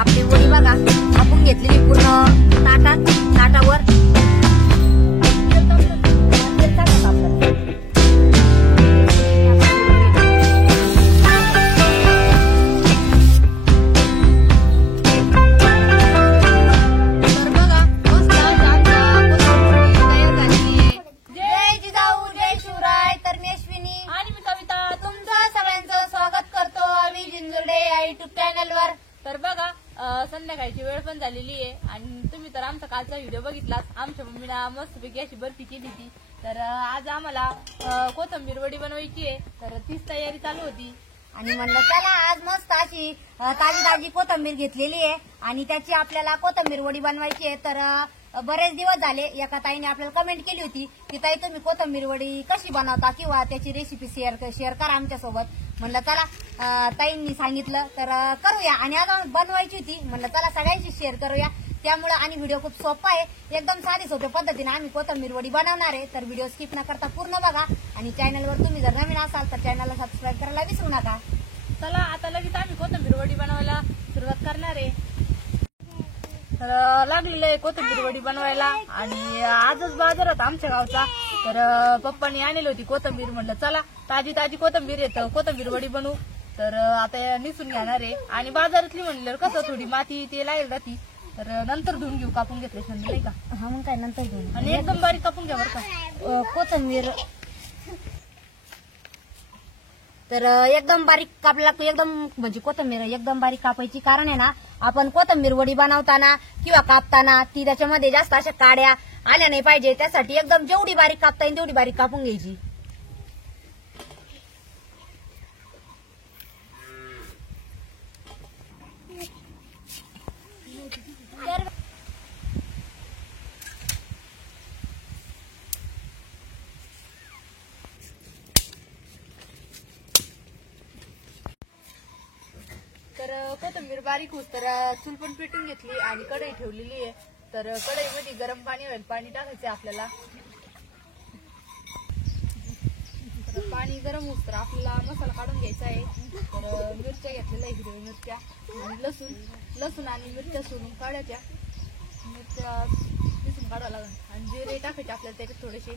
आपली वडी बघा आपण घेतलेली पूर्ण ताटावर तर बघा संध्याकाळची वेळ पण झालेली आहे आणि तुम्ही तर आमचा कालचा व्हिडिओ बघितलाच. आमच्या मम्मीला मस्तपैकी अशी बर्फी केली होती. तर आज आम्हाला कोथिंबीर वडी बनवायची आहे. तर तीच तयारी चालू होती आणि म्हणलं चला आज मस्त अशी ताजी कोथिंबीर घेतलेली आहे आणि त्याची आपल्याला कोथिंबीर वडी बनवायची आहे. तर बरेच दिवस झाले एका ताईने आपल्याला कमेंट केली होती की ताई तुम्ही कोथिंबीर वडी कशी बनवता किंवा त्याची रेसिपी शेअर करा आमच्यासोबत. म्हणलं चला ताईंनी सांगितलं तर करूया आणि आज बनवायची होती. म्हणलं चला सगळ्यांशी शेअर करूया. त्यामुळे आणि व्हिडिओ खूप सोपा आहे, एकदम साधी सोप्या पद्धतीने आम्ही कोथिंबीर वडी बनवणार आहे. तर व्हिडिओ स्किप न करता पूर्ण बघा आणि चॅनलवर तुम्ही जर नवीन असाल तर चॅनलला सबस्क्राईब करायला विसरू नका. चला आता लगेच आम्ही कोथिंबीर वडी बनवायला सुरुवात करणार आहे. तर लागलेलं आहे कोथिंबीर वडी बनवायला आणि आजच बाजार होता आमच्या गावचा. तर पप्पांनी आणली होती कोथिंबीर. म्हणलं चला ताजी कोथिंबीर येतं कोथिंबीर वडी बनवू. तर आता निसून घेणार आहे आणि बाजारातली म्हणलं कसं थोडी माती ते लागेल जाती. तर नंतर धुवून घेऊ कापून घेतले नाही का. हा मग काय नंतर घेऊन आणि एकदम बारीक कापून घ्या बरं का कोथिंबीर. तर एकदम बारीक कापला एकदम म्हणजे कोथिंबीर एकदम बारीक कापायची. कारण आहे ना आपण कोथिंबीर वडी बनवताना किंवा कापताना ती त्याच्यामध्ये जास्त अशा काड्या आल्या नाही पाहिजे. त्यासाठी एकदम जेवढी बारीक कापता येईल तेवढी बारीक कापून घ्यायची. तर कोथिंबीर बारीक होत तर चूल पण पेटून घेतली आणि कढई ठेवलेली आहे. तर कढईमध्ये गरम पाणी होईल, पाणी टाकायचे आपल्याला. तर पाणी गरम होत तर आपल्याला मसाला काढून घ्यायचा आहे. तर मिरच्या घेतलेल्या आहे, हिरव्या मिरच्या आणि लसूण आणि मिरच्या सोलून काढायच्या. मिरच्या दिसून काढावं लागेल आणि जिरे टाकायचे आपल्याला त्याच्यात थोडेसे.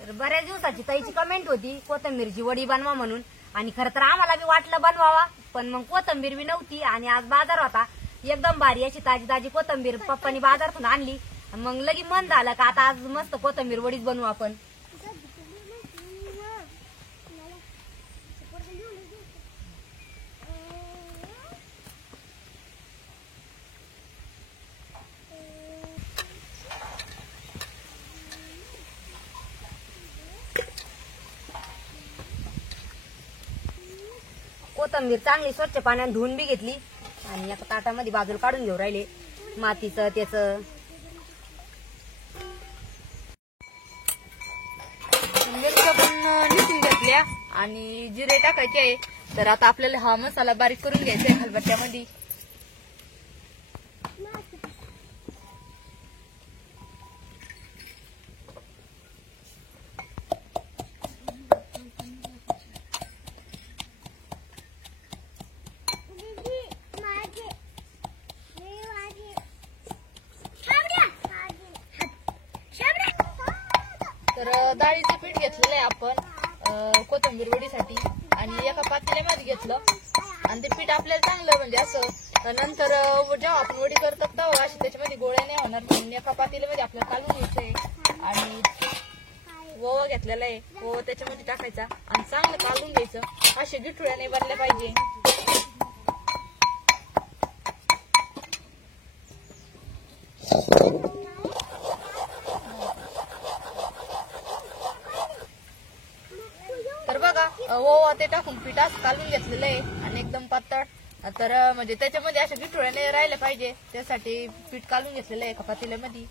तर बऱ्याच दिवसाची ताईची कमेंट होती कोथिंबीरची वडी बनवा म्हणून आणि खरं तर आम्हाला बी वाटलं बनवावा पण मग कोथिंबीर बी नव्हती आणि आज बाजार होता. एकदम भारी अशी ताजी कोथिंबीर पप्पानी बाजारातून आणली. मग लगी मन झालं का आता आज मस्त कोथिंबीर वडीच बनवू आपण. कोथिंबीर चांगली स्वच्छ पाण्याने धुवून बी घेतली आणि एका ताटामध्ये बाजूला काढून घेऊ राहिले मातीचं त्याचं. मिरच्या पण निसून घेतल्या आणि जिरे टाकायचे आहे. तर आता आपल्याला हा मसाला बारीक करून घ्यायचा आहे खलबत्त्यामध्ये. तर डाळीचं पीठ घेतलेलं आहे आपण कोथिंबीर वडीसाठी आणि एका पातेल्यामध्ये घेतलं आणि ते पीठ आपल्याला चांगलं म्हणजे असं नंतर जेव्हा आपण वडी करतो तेव्हा अशी त्याच्यामध्ये गोळ्या नाही होणार म्हणून एका पातेल्यामध्ये आपल्याला काढून घ्यायचंय. आणि ओवा घेतलेला आहे, ओवा त्याच्यामध्ये टाकायचा आणि चांगलं काढून घ्यायचं. असे गिठुळ्या नाही बनल्या पाहिजे. तर बघा ओवा ते टाकून पीठ असं काढून घेतलेलं आहे आणि एकदम पातळ. तर म्हणजे त्याच्यामध्ये अशा गिठुळ्या नाही राहिल्या पाहिजे त्यासाठी पीठ काढून घेतलेलं आहे एका पातेल्यामध्ये.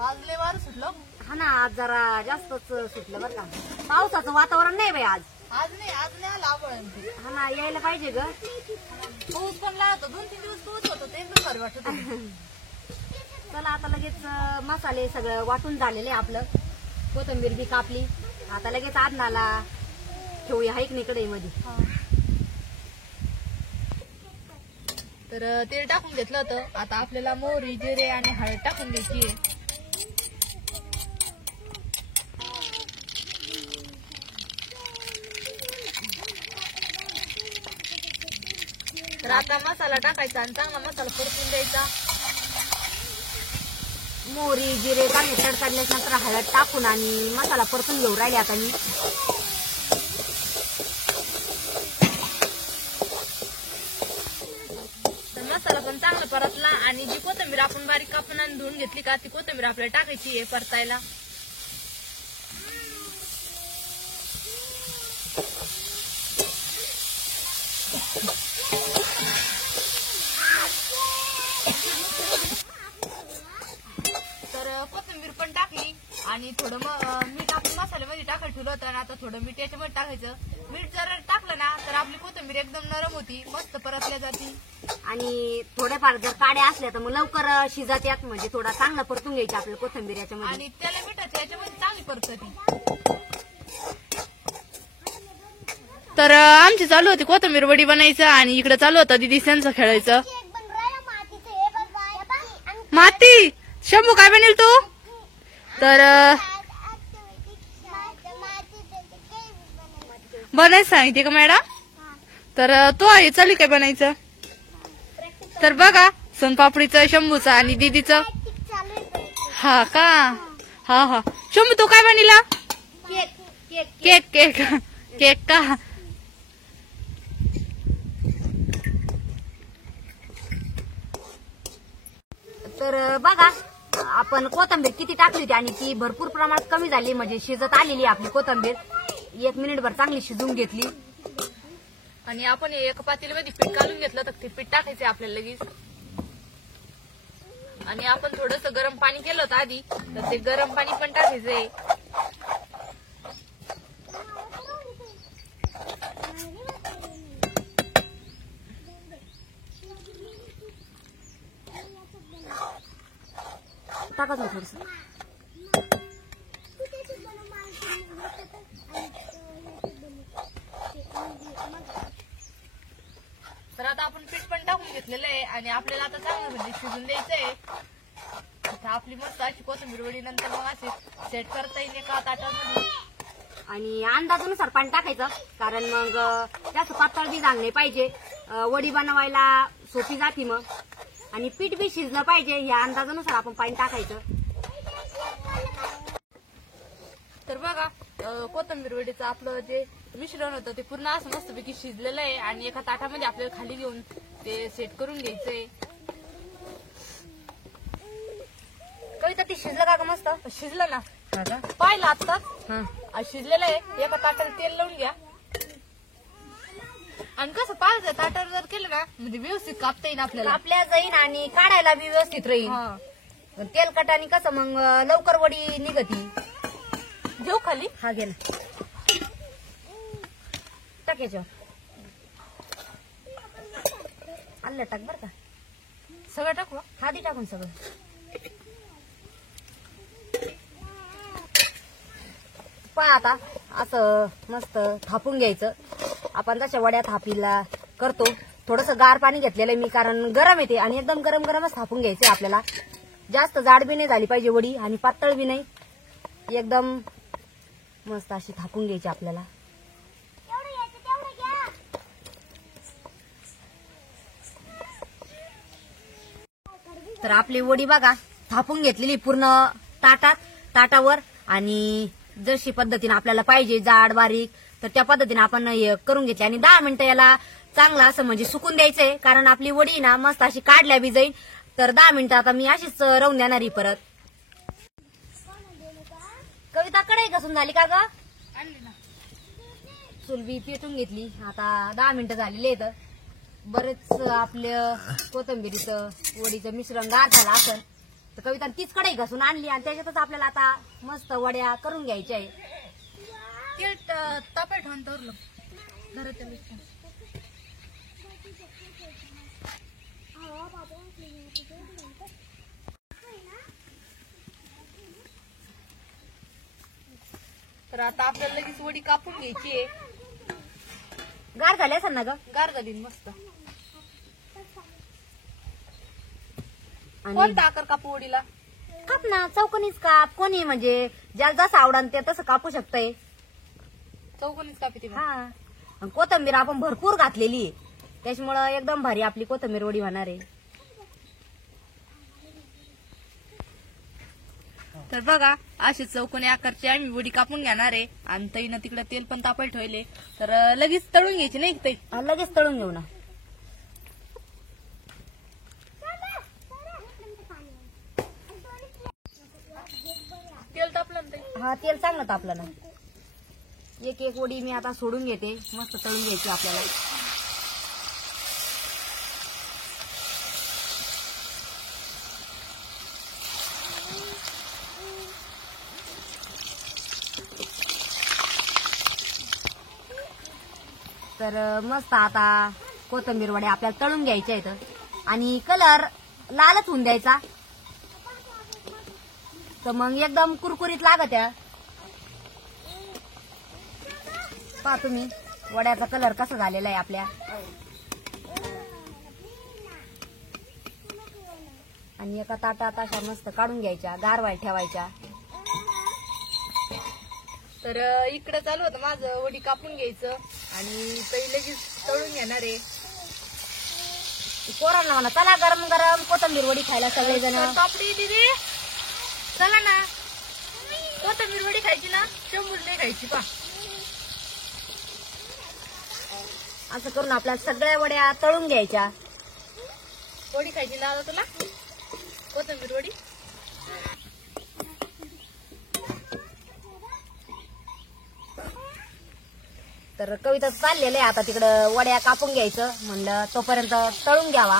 आज लय वार सुटलं. हा ना आज जरा जास्तच सुटलं बरं का. पावसाचं वातावरण नाही बाई आज. आज नाही आला आपण. हा ना यायला पाहिजे ग. पाऊस पण लागतो 2-3 दिवस पाऊस होतो ते एकदम भारी वाटत. चला आता लगेच मसाले सगळं वाटून झालेले आपलं. कोथिंबीर बी कापली आता लगेच आदनाला ठेवूया हाईक नाही कढईमध्ये. तर तेल टाकून घेतलं होतं. आता आपल्याला मोहरी, जिरे आणि हळद टाकून द्यायची आहे. तर आता मसाला टाकायचा आणि चांगला मसाला परतून द्यायचा. मोहरी जिरे चांगले तडतडल्यानंतर हळद टाकून आणि मसाला परतून घेऊन राहिले आता मी. तर मसाला पण चांगला परतला आणि जी कोथिंबीर आपण बारीक कापून आणि धुवून घेतली का ती कोथिंबीर आपल्याला टाकायची आहे परतायला. तर कोथिंबीर पण टाकली आणि थोडं मीठ आपण मसाल्यामध्ये टाकायला ठेवलं होतं आणि आता थोडं मीठ याच्यामध्ये टाकायचं. मीठ जर टाकलं ना तर आपली कोथिंबीर एकदम नरम होती, मस्त परतल्या जाती. आणि थोड्याफार जर काड्या असल्या तर मग लवकर शिजत, म्हणजे थोडा चांगला परतून घ्यायची आपल्या कोथिंबीर याच्यामध्ये. आणि त्याला मिठाची याच्यामध्ये चांगली परतती. तर आमची चालू होती कोथिंबीर वडी बनायचं आणि इकडे चालू होतं दीदी त्यांचं खेळायचं. माती शंभू काय बनेल तू? तर बनायचं सांगते का मॅडम? तर तो आहे चालू काय बनायचं. तर बघा सोनपापडीचं, शंभूचं आणि दीदीचं. हा का? हा हा. शंभू तू काय बनिला? केक केक केक का? तर बघा आपण कोथिंबीर किती टाकली होती आणि ती भरपूर प्रमाणात कमी झाली, म्हणजे शिजत आलेली आपली कोथिंबीर. 1 मिनिटभर चांगली शिजून घेतली आणि आपण एक पातेल्यामध्ये पीठ घालून घेतलं तर ते पीठ टाकायचं आपल्याला लगेच. आणि आपण थोडस गरम पाणी केलं होतं आधी, तर ते गरम पाणी पण टाकायचंय. टाका थोडस. तर आता आपण पीठ पण टाकून घेतलेलं आहे आणि आपल्याला आता चांगलं म्हणजे शिजून द्यायचंय. आता आपली मस्त अशी कोथिंबीर वडी नंतर मग अशी सेट करता येईल एका ताटामध्ये. आणि अंदाजानुसार पाणी टाकायचं, कारण मग जास्त पातळ बी झालं नाही पाहिजे, वडी बनवायला सोपी जाती मग. आणि पीठ बी शिजलं पाहिजे, या अंदाजानुसार आपण पाणी टाकायचं. तर बघा कोथिंबीर वडीचं आपलं जे मिश्रण होतं ते पूर्ण असं मस्तपैकी शिजलेलं आहे आणि एका ताटामध्ये आपल्याला खाली घेऊन ते सेट करून घ्यायचंय. कविता ती शिजलं का ग? मस्त शिजलं ना? का? पाहिलं आत्ताच शिजलेलं आहे. एका ताटाला तेल लावून घ्या आणि कसं पाहिजे ताटावर जर केलं ना म्हणजे व्यवस्थित कापता येईल आपल्याला, आपल्या जाईन आणि काढायला बी व्यवस्थित राहील. तेलकटाने कसं मग लवकर वडी निघती. घेऊ खाली? हा घे ना, टाकायचं. आलं टाक बर का, सगळं टाकू. आधी टाकून सगळं. पहा आता असं मस्त थापून घ्यायचं. आपण जशा वड्या थापीला करतो थोडंसं गार पाणी घेतलेलं मी, कारण गरम येते आणि एकदम गरम गरमच थापून घ्यायचे आपल्याला. जास्त जाड बी नाही झाली पाहिजे वडी आणि पातळ बी नाही, एकदम मस्त अशी थापून घ्यायची आपल्याला. तर आपली वडी बघा थापून घेतलेली पूर्ण ताटावर, आणि जशी पद्धतीने आपल्याला पाहिजे जाड बारीक तर त्या पद्धतीने आपण करून घेतली. आणि 10 मिनिटं याला चांगलं असं म्हणजे सुकून द्यायचंय, कारण आपली वडी ना मस्त अशी काढल्या बी जाईल. तर 10 मिनिटं आता मी अशीच राहून देणार ही परत. कविता कढई घासून झाली का ग? आणली ना. चुलबी पेटून घेतली. आता 10 मिनिटं झालेली आहेत. बरेच आपलं कोथिंबीरीचं वडीचं मिश्रण गार झालं असेल तर कविता तीच कढई घासून आणली आणि त्याच्यातच आपल्याला आता मस्त वड्या करून घ्यायच्या आहे. तेल तापाय ठेवून तोरलं घराच्या मिश्रण. तर आता आपल्याला लगेच वडी कापून घ्यायची आहे. गार झाले असं ना ग. गार झाली ना मस्त. आणि कोणता आकार कापू वडीला? काप ना, चौकोनीच काप. कोणी म्हणजे ज्याला जसं आवडन ते तसं कापू शकतंय. चौकोनीच कापी हा. आणि कोथिंबीर आपण भरपूर घातलेली आहे, त्याच्यामुळं एकदम भारी आपली कोथिंबीर वडी होणार आहे. तर बघा असे चौकोनी आकारची आम्ही वडी कापून घेणार आहे. आणि ताईनं तिकडे तेल पण तापायला ठेवले. तर लगेच तळून घ्यायची नाही ताई? लगेच तळून घेऊ ना. तेल तापलं ना ताई? हा, तेल चांगलं तापलं ना. एक एक वडी मी आता सोडून घेते. मस्त तळून घ्यायची आपल्याला. तर मस्त आता कोथिंबीर वड्या आपल्याला तळून घ्यायच्या आहेत आणि कलर लालच होऊन द्यायचा, तर मग एकदम कुरकुरीत लागत्या. पहा तुम्ही वड्याचा कलर कसा झालेला आहे आपल्या. आणि एका ताटात अशा मस्त काढून घ्यायच्या, गारवायला ठेवायच्या. तर इकडे चालू होतं माझं वडी कापून घ्यायचं आणि ताई लगेच तळून घेणार आहे. पोरांना म्हणा चला गरम गरम कोथिंबीर वडी खायला सगळेजण. पापडी दिदी चला ना, कोथिंबीर वडी खायची ना, शंभर नाही खायची. पा असं करून आपल्याला सगळ्या वड्या तळून घ्यायच्या. वडी खायची ना तुला, कोथिंबीर वडी. तर कविता चाललेलं आहे आता तिकडं वड्या कापून घ्यायचं म्हणलं, तोपर्यंत तळून घ्यावा.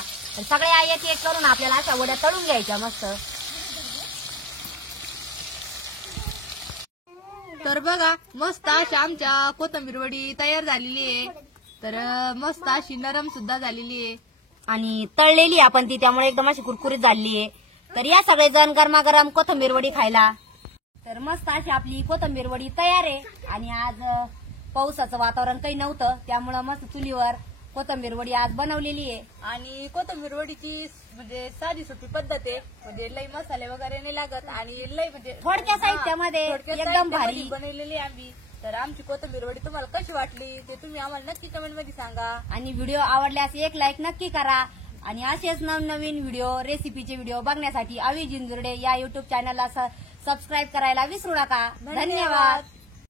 सगळ्या एक एक करून आपल्याला अशा वड्या तळून घ्यायच्या मस्त. तर बघा मस्त अशी आमच्या कोथिंबीर वडी तयार झालेली आहे. तर मस्त अशी नरम सुद्धा झालेली आहे आणि तळलेली आपण ती, त्यामुळे एकदम अशी कुरकुरीत झालेली आहे. तर या सगळेजण गरमागरम कोथिंबीर वडी खायला. तर मस्त अशी आपली कोथिंबीर वडी तयार आहे. आणि आज पावसाचं वातावरण काही नव्हतं, त्यामुळं मस्त चुलीवर कोथिंबीर वडी आज बनवलेली आहे. आणि कोथिंबीर वडीची म्हणजे साधी सोपी पद्धत आहे. म्हणजे लई मसाले वगैरे नाही लागत आणि लई म्हणजे थोडक्या साहित्यामध्ये एकदम भारी बनवलेली आम्ही. तर आमची कोथिंबीर वडी तुम्हाला कशी वाटली ते तुम्ही आम्हाला नक्की कमेंट मध्ये सांगा. आणि व्हिडिओ आवडल्यास एक लाईक नक्की करा. आणि असेच नवनवीन व्हिडिओ, रेसिपीचे व्हिडिओ बघण्यासाठी आवी जिंजुर्डे या युट्यूब चॅनलला सबस्क्राईब करायला विसरू नका. धन्यवाद.